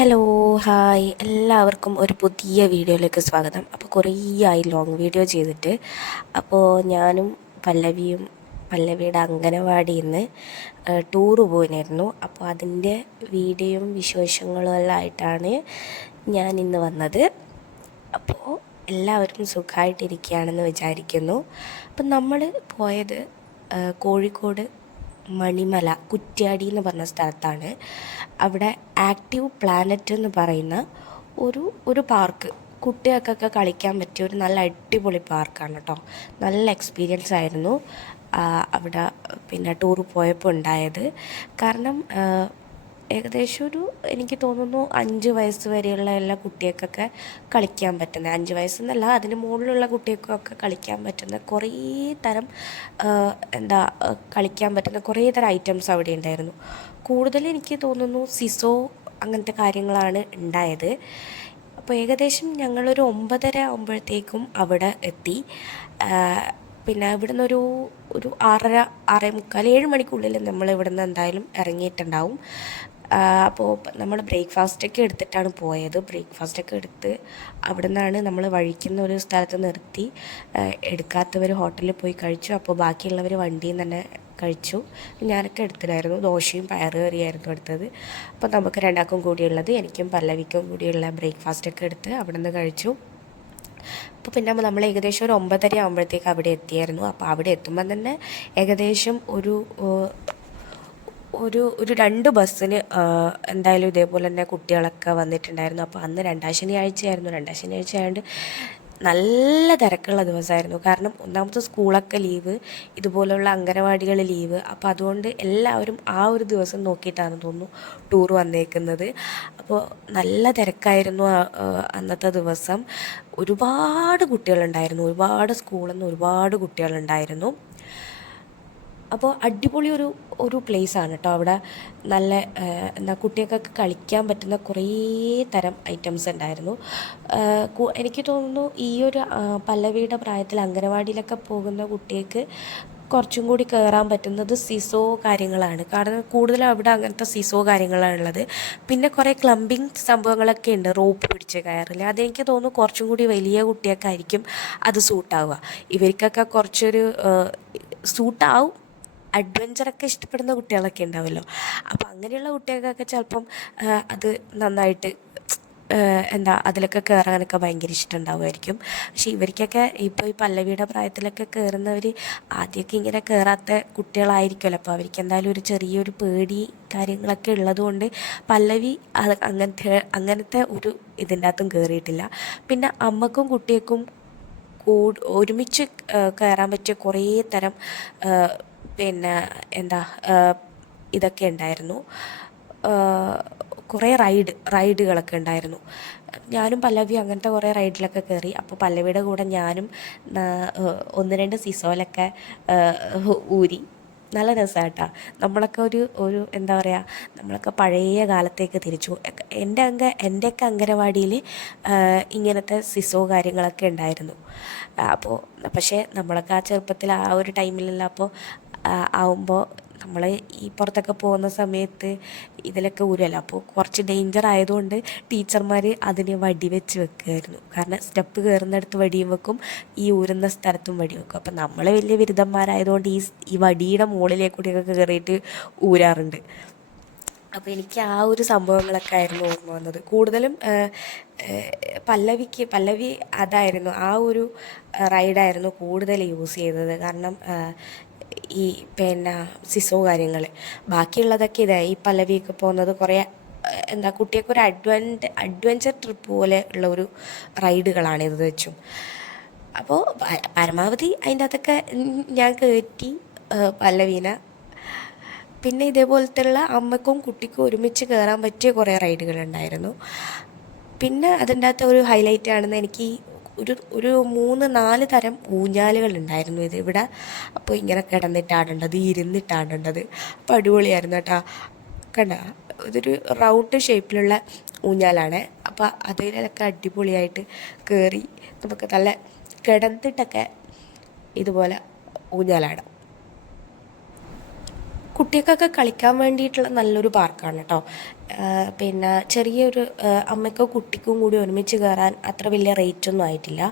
Hello hi എല്ലാവർക്കും ഒരു പുതിയ വീഡിയോയിലേക്ക് സ്വാഗതം. അപ്പോൾ കുറേ ആയി ലോങ് വീഡിയോ ചെയ്തിട്ട്. അപ്പോൾ ഞാനും പല്ലവിയുടെ അംഗനവാടിയിൽ നിന്ന് ടൂറ് പോയിരുന്നു. അപ്പോൾ അതിൻ്റെ വീഡിയോയും വിശേഷങ്ങളും എല്ലാം ആയിട്ടാണ് ഞാൻ ഇന്ന് വന്നത്. അപ്പോൾ എല്ലാവരും സുഖമായിട്ടിരിക്കുകയാണെന്ന് വിചാരിക്കുന്നു. അപ്പം നമ്മൾ പോയത് കോഴിക്കോട് മണിമല കുറ്റ്യാടി എന്ന് പറഞ്ഞ സ്ഥലത്താണ്. അവിടെ ആക്റ്റീവ് പ്ലാനറ്റ് എന്ന് പറയുന്ന ഒരു പാർക്ക്, കുട്ടികൾക്കൊക്കെ കളിക്കാൻ പറ്റിയ ഒരു നല്ല അടിപൊളി പാർക്കാണ് കേട്ടോ. നല്ല എക്സ്പീരിയൻസ് ആയിരുന്നു അവിടെ പിന്നെ ടൂർ പോയപ്പോൾ ഉണ്ടായത്. കാരണം ഏകദേശം എനിക്ക് തോന്നുന്നു 5 വയസ്സ് വരെയുള്ള എല്ലാ കുട്ടികൾക്കൊക്കെ കളിക്കാൻ പറ്റുന്ന, 5 വയസ്സെന്നല്ല അതിന് മുകളിലുള്ള കുട്ടികൾക്കൊക്കെ കളിക്കാൻ പറ്റുന്ന കുറേ തരം കളിക്കാൻ പറ്റുന്ന കുറേ തരം ഐറ്റംസ് അവിടെ ഉണ്ടായിരുന്നു. കൂടുതൽ എനിക്ക് തോന്നുന്നു സിസോ അങ്ങനത്തെ കാര്യങ്ങളാണ് ഉണ്ടായത്. അപ്പോൾ ഏകദേശം ഞങ്ങളൊരു 9:30 ആകുമ്പോഴത്തേക്കും അവിടെ എത്തി. പിന്നെ ഇവിടെ നിന്നൊരു 6:30, 6:45, 7 മണിക്കുള്ളിൽ നമ്മൾ ഇവിടെ നിന്ന് എന്തായാലും ഇറങ്ങിയിട്ടുണ്ടാവും. അപ്പോൾ നമ്മൾ ബ്രേക്ക്ഫാസ്റ്റൊക്കെ എടുത്തിട്ടാണ് പോയത്. ബ്രേക്ക്ഫാസ്റ്റൊക്കെ എടുത്ത് അവിടെ നിന്നാണ് നമ്മൾ വഴിക്കുന്ന ഒരു സ്ഥലത്ത് നിർത്തി. എടുക്കാത്തവർ ഹോട്ടലിൽ പോയി കഴിച്ചു. അപ്പോൾ ബാക്കിയുള്ളവർ വണ്ടിയിൽ നിന്ന് തന്നെ കഴിച്ചു. ഞാനൊക്കെ എടുത്തിട്ടായിരുന്നു. ദോശയും പയറുകറിയായിരുന്നു എടുത്തത്. അപ്പോൾ നമുക്ക് രണ്ടാൾക്കും കൂടിയുള്ളത്, എനിക്കും പല്ലവിക്കും കൂടിയുള്ള ബ്രേക്ക്ഫാസ്റ്റൊക്കെ എടുത്ത് അവിടെ നിന്ന് കഴിച്ചു. അപ്പോൾ പിന്നെ നമ്മൾ ഏകദേശം ഒരു 9:30 ആകുമ്പോഴത്തേക്ക് അവിടെ എത്തിയായിരുന്നു. അപ്പോൾ അവിടെ എത്തുമ്പം തന്നെ ഏകദേശം ഒരു 2 ബസ്സിന് എന്തായാലും ഇതേപോലെ തന്നെ കുട്ടികളൊക്കെ വന്നിട്ടുണ്ടായിരുന്നു. അപ്പോൾ അന്ന് 2ാം ശനിയാഴ്ചയായിരുന്നു. 2ാം ശനിയാഴ്ച ആയതുകൊണ്ട് നല്ല തിരക്കുള്ള ദിവസമായിരുന്നു. കാരണം ഒന്നാമത്തെ സ്കൂളൊക്കെ ലീവ്, ഇതുപോലുള്ള അംഗനവാടികൾ ലീവ്. അപ്പോൾ അതുകൊണ്ട് എല്ലാവരും ആ ഒരു ദിവസം നോക്കിയിട്ടാണ് തോന്നുന്നു ടൂർ വന്നേക്കുന്നത്. അപ്പോൾ നല്ല തിരക്കായിരുന്നു അന്നത്തെ ദിവസം. ഒരുപാട് കുട്ടികളുണ്ടായിരുന്നു, ഒരുപാട് സ്കൂളിൽ നിന്ന് ഒരുപാട് കുട്ടികളുണ്ടായിരുന്നു. അപ്പോൾ അടിപൊളി ഒരു പ്ലേസാണ് കേട്ടോ. അവിടെ നല്ല കുട്ടികൾക്കൊക്കെ കളിക്കാൻ പറ്റുന്ന കുറേ തരം ഐറ്റംസ് ഉണ്ടായിരുന്നു. എനിക്ക് തോന്നുന്നു ഈ ഒരു പല്ലവിയുടെ പ്രായത്തിൽ അംഗനവാടിയിലൊക്കെ പോകുന്ന കുട്ടികൾക്ക് കുറച്ചും കൂടി കയറാൻ പറ്റുന്നത് സിസോ കാര്യങ്ങളാണ്. കാരണം കൂടുതലും അവിടെ അങ്ങനത്തെ സിസോ കാര്യങ്ങളാണുള്ളത്. പിന്നെ കുറേ ക്ലമ്പിങ് സംഭവങ്ങളൊക്കെ ഉണ്ട്, റോപ്പ് പിടിച്ച് കയറില്ല. അതെനിക്ക് തോന്നുന്നു കുറച്ചും കൂടി വലിയ കുട്ടികൾക്കായിരിക്കും അത് സൂട്ടാവുക. ഇവർക്കൊക്കെ കുറച്ചൊരു സൂട്ടാവും. അഡ്വഞ്ചറൊക്കെ ഇഷ്ടപ്പെടുന്ന കുട്ടികളൊക്കെ ഉണ്ടാവുമല്ലോ. അപ്പോൾ അങ്ങനെയുള്ള കുട്ടികൾക്കൊക്കെ ചിലപ്പം അത് നന്നായിട്ട് അതിലൊക്കെ കയറാനൊക്കെ ഭയങ്കര ഇഷ്ടമുണ്ടാവുമായിരിക്കും. പക്ഷേ ഇവർക്കൊക്കെ ഇപ്പോൾ ഈ പല്ലവിയുടെ പ്രായത്തിലൊക്കെ കയറുന്നവർ ആദ്യമൊക്കെ ഇങ്ങനെ കയറാത്ത കുട്ടികളായിരിക്കുമല്ലോ. അപ്പോൾ അവർക്ക് എന്തായാലും ഒരു ചെറിയൊരു പേടി കാര്യങ്ങളൊക്കെ ഉള്ളതുകൊണ്ട് പല്ലവി അങ്ങനത്തെ ഒരു ഇതിൻ്റെ അകത്തും കയറിയിട്ടില്ല. പിന്നെ അമ്മക്കും കുട്ടികൾക്കും ഒരുമിച്ച് കയറാൻ പറ്റിയ കുറേ തരം പിന്നെ ഇതൊക്കെ ഉണ്ടായിരുന്നു. കുറേ റൈഡുകളൊക്കെ ഉണ്ടായിരുന്നു. ഞാനും പല്ലവിയും അങ്ങനത്തെ കുറേ റൈഡിലൊക്കെ കയറി. അപ്പോൾ പല്ലവിയുടെ കൂടെ ഞാനും 1-2 സിസോയിലൊക്കെ ഊരി. നല്ല രസമായിട്ടാ. നമ്മളൊക്കെ ഒരു എന്താ പറയുക, നമ്മളൊക്കെ പഴയ കാലത്തേക്ക് തിരിച്ചു. എൻ്റെയൊക്കെ അംഗനവാടിയിൽ ഇങ്ങനത്തെ സിസോ കാര്യങ്ങളൊക്കെ ഉണ്ടായിരുന്നു. അപ്പോൾ പക്ഷേ നമ്മളൊക്കെ ആ ചെറുപ്പത്തിൽ ആ ഒരു ടൈമിലല്ല. അപ്പോൾ ആവുമ്പോൾ നമ്മൾ ഈ പുറത്തൊക്കെ പോകുന്ന സമയത്ത് ഇതിലൊക്കെ ഊരുമല്ലോ. അപ്പോൾ കുറച്ച് ഡേഞ്ചർ ആയതുകൊണ്ട് ടീച്ചർമാർ അതിന് വടി വെച്ച് വെക്കുമായിരുന്നു. കാരണം സ്റ്റെപ്പ് കയറുന്നിടത്ത് വടിയും വെക്കും, ഈ ഊരുന്ന സ്ഥലത്തും വടി വെക്കും. അപ്പം നമ്മൾ വലിയ ബിരുദന്മാരായതുകൊണ്ട് ഈ വടിയുടെ മുകളിലേക്കൂടിയൊക്കെ കയറിയിട്ട് ഊരാറുണ്ട്. അപ്പോൾ എനിക്ക് ആ ഒരു സംഭവങ്ങളൊക്കെ ആയിരുന്നു ഓർമ്മ വന്നത്. കൂടുതലും പല്ലവി അതായിരുന്നു, ആ ഒരു റൈഡായിരുന്നു കൂടുതൽ യൂസ് ചെയ്തത്. കാരണം ഈ പിന്നെ സിസോ കാര്യങ്ങൾ, ബാക്കിയുള്ളതൊക്കെ ഈ പല്ലവിയൊക്കെ പോകുന്നത് കുറേ കുട്ടികൾക്ക് ഒരു അഡ്വഞ്ചർ ട്രിപ്പ് പോലെ ഉള്ള ഒരു റൈഡുകളാണ് ഇത് വെച്ചും. അപ്പോൾ പരമാവധി അതിൻ്റെ അകത്തൊക്കെ ഞാൻ കയറ്റി പല്ലവീനെ. പിന്നെ ഇതേപോലത്തുള്ള അമ്മക്കും കുട്ടിക്കും ഒരുമിച്ച് കയറാൻ പറ്റിയ കുറേ റൈഡുകളുണ്ടായിരുന്നു. പിന്നെ അതിൻ്റെ അകത്ത് ഒരു ഹൈലൈറ്റ് ആണെന്ന് എനിക്ക് ഒരു 3-4 തരം ഊഞ്ഞാലുകൾ ഉണ്ടായിരുന്നു ഇവിടെ. അപ്പോൾ ഇങ്ങനെ കിടന്നിട്ടാടേണ്ടത്, ഇരുന്നിട്ടാടേണ്ടത്. അപ്പോൾ അടിപൊളിയായിരുന്നു കേട്ടോ. കണ്ട, ഇതൊരു റൗണ്ട് ഷേപ്പിലുള്ള ഊഞ്ഞാലാണ്. അപ്പോൾ അതിലൊക്കെ അടിപൊളിയായിട്ട് കയറി നമുക്ക് നല്ല കിടന്നിട്ടൊക്കെ ഇതുപോലെ ഊഞ്ഞാലാടാം. കുട്ടികൾക്കൊക്കെ കളിക്കാൻ വേണ്ടിയിട്ടുള്ള നല്ലൊരു പാർക്കാണ് കേട്ടോ. പിന്നെ ചെറിയൊരു അമ്മയ്ക്കോ കുട്ടിക്കും കൂടി ഒരുമിച്ച് കയറാൻ അത്ര വലിയ റേറ്റൊന്നും ആയിട്ടില്ല.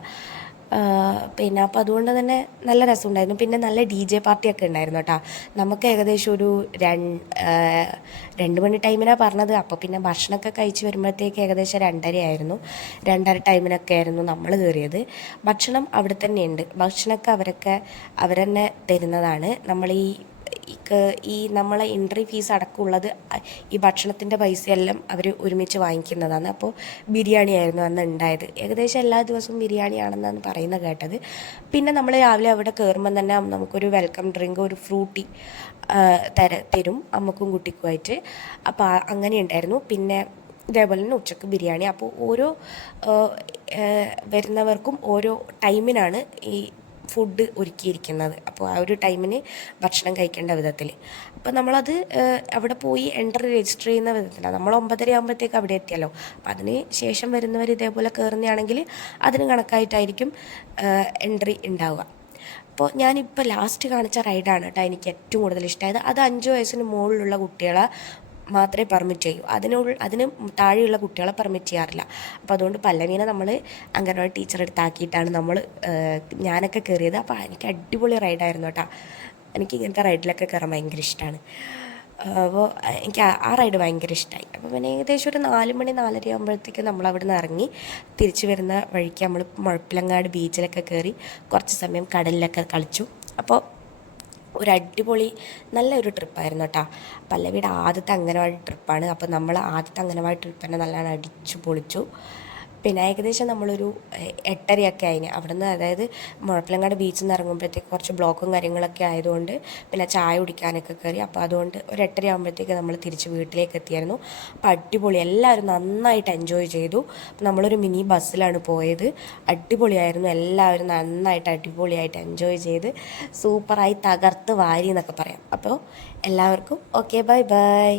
പിന്നെ അപ്പോൾ അതുകൊണ്ട് തന്നെ നല്ല രസമുണ്ടായിരുന്നു. പിന്നെ നല്ല DJ പാർട്ടിയൊക്കെ ഉണ്ടായിരുന്നു കേട്ടോ. നമുക്ക് ഏകദേശം ഒരു 2 മണി ടൈമിനാണ് പറഞ്ഞത്. അപ്പോൾ പിന്നെ ഭക്ഷണമൊക്കെ കഴിച്ച് വരുമ്പോഴത്തേക്ക് ഏകദേശം 2:30 ആയിരുന്നു. 2:30 ടൈമിനൊക്കെ ആയിരുന്നു നമ്മൾ കയറിയത്. ഭക്ഷണം അവിടെ തന്നെയുണ്ട്. ഭക്ഷണമൊക്കെ അവർ തന്നെ തരുന്നതാണ്. ഈ നമ്മളെ എൻട്രി ഫീസ് അടക്കമുള്ളത് ഈ ഭക്ഷണത്തിൻ്റെ പൈസയെല്ലാം അവർ ഒരുമിച്ച് വാങ്ങിക്കുന്നതാണ്. അപ്പോൾ ബിരിയാണി ആയിരുന്നു അന്ന് ഉണ്ടായത്. ഏകദേശം എല്ലാ ദിവസവും ബിരിയാണിയാണെന്നാണ് പറയുന്നത് കേട്ടത്. പിന്നെ നമ്മൾ രാവിലെ അവിടെ കയറുമ്പം തന്നെ നമുക്കൊരു വെൽക്കം ഡ്രിങ്ക്, ഒരു ഫ്രൂട്ടി തരും അമ്മക്കും കുട്ടിക്കുമായിട്ട്. അപ്പോൾ അങ്ങനെ ഉണ്ടായിരുന്നു. പിന്നെ ഇതേപോലെ തന്നെ ഉച്ചക്ക് ബിരിയാണി. അപ്പോൾ ഓരോ വരുന്നവർക്കും ഓരോ ടൈമിനാണ് ഈ ഫുഡ് ഒരുക്കിയിരിക്കുന്നത്. അപ്പോൾ ആ ഒരു ടൈമിന് ഭക്ഷണം കഴിക്കേണ്ട വിധത്തിൽ. അപ്പോൾ നമ്മളത് അവിടെ പോയി എൻട്രി രജിസ്റ്റർ ചെയ്യുന്ന വിധത്തിലാണ്. നമ്മൾ 9:30 ആകുമ്പോഴത്തേക്ക് അവിടെ എത്തിയല്ലോ. അപ്പോൾ അതിന് ശേഷം വരുന്നവർ ഇതേപോലെ കയറുന്നതാണെങ്കിൽ അതിന് കണക്കായിട്ടായിരിക്കും എൻട്രി ഉണ്ടാവുക. അപ്പോൾ ഞാനിപ്പോൾ ലാസ്റ്റ് കാണിച്ച റൈഡാണ് കേട്ടോ എനിക്ക് ഏറ്റവും കൂടുതൽ ഇഷ്ടമായത്. അത് 5 വയസ്സിന് മുകളിലുള്ള കുട്ടികളെ മാത്രമേ പെർമിറ്റ് ചെയ്യൂ. അതിന് താഴെയുള്ള കുട്ടികളെ പെർമിറ്റ് ചെയ്യാറില്ല. അപ്പോൾ അതുകൊണ്ട് പല്ലവീനെ നമ്മൾ അംഗൻവാടി ടീച്ചർ അടുത്താക്കിയിട്ടാണ് ഞാനൊക്കെ കയറിയത്. അപ്പോൾ എനിക്ക് അടിപൊളി റൈഡായിരുന്നു കേട്ടോ. എനിക്ക് ഇങ്ങനത്തെ റൈഡിലൊക്കെ കയറാൻ ഭയങ്കര ഇഷ്ടമാണ്. അപ്പോൾ എനിക്ക് ആ റൈഡ് ഭയങ്കര ഇഷ്ടമായി. അപ്പോൾ പിന്നെ ഏകദേശം ഒരു 4 മണി 4:30 ആകുമ്പോഴത്തേക്ക് നമ്മൾ അവിടെ നിന്ന് ഇറങ്ങി തിരിച്ച് വരുന്ന വഴിക്ക് നമ്മൾ മുഴപ്പിലങ്ങാട് ബീച്ചിലൊക്കെ കയറി കുറച്ച് സമയം കടലിലൊക്കെ കളിച്ചു. അപ്പോൾ ഒരു അടിപൊളി നല്ലൊരു ട്രിപ്പായിരുന്നു കേട്ടോ. പല്ലവിയുടെ ആദ്യത്തെ അംഗനവാടി ട്രിപ്പാണ്. അപ്പോൾ നമ്മൾ ആദ്യത്തെ അംഗനവാടി ട്രിപ്പ് തന്നെ നല്ലോണം അടിച്ചു പൊളിച്ചു. പിന്നെ ഏകദേശം നമ്മളൊരു 8:30 ആയിന് അവിടെ നിന്ന്. അതായത് മുഴപ്പിലങ്ങാട് ബീച്ചിൽ നിന്ന് ഇറങ്ങുമ്പോഴത്തേക്ക് കുറച്ച് ബ്ലോക്കും കാര്യങ്ങളൊക്കെ ആയതുകൊണ്ട് പിന്നെ ചായ കുടിക്കാനൊക്കെ കയറി. അപ്പോൾ അതുകൊണ്ട് ഒരു 8:30 ആകുമ്പോഴത്തേക്ക് നമ്മൾ തിരിച്ച് വീട്ടിലേക്ക് എത്തിയായിരുന്നു. അപ്പോൾ അടിപൊളി, എല്ലാവരും നന്നായിട്ട് എൻജോയ് ചെയ്തു. നമ്മളൊരു മിനി ബസ്സിലാണ് പോയത്. അടിപൊളിയായിരുന്നു. എല്ലാവരും നന്നായിട്ട് അടിപൊളിയായിട്ട് എൻജോയ് ചെയ്ത് സൂപ്പറായി തകർത്ത് വാരി എന്നൊക്കെ പറയാം. അപ്പോൾ എല്ലാവർക്കും ഓക്കെ, ബൈ ബൈ.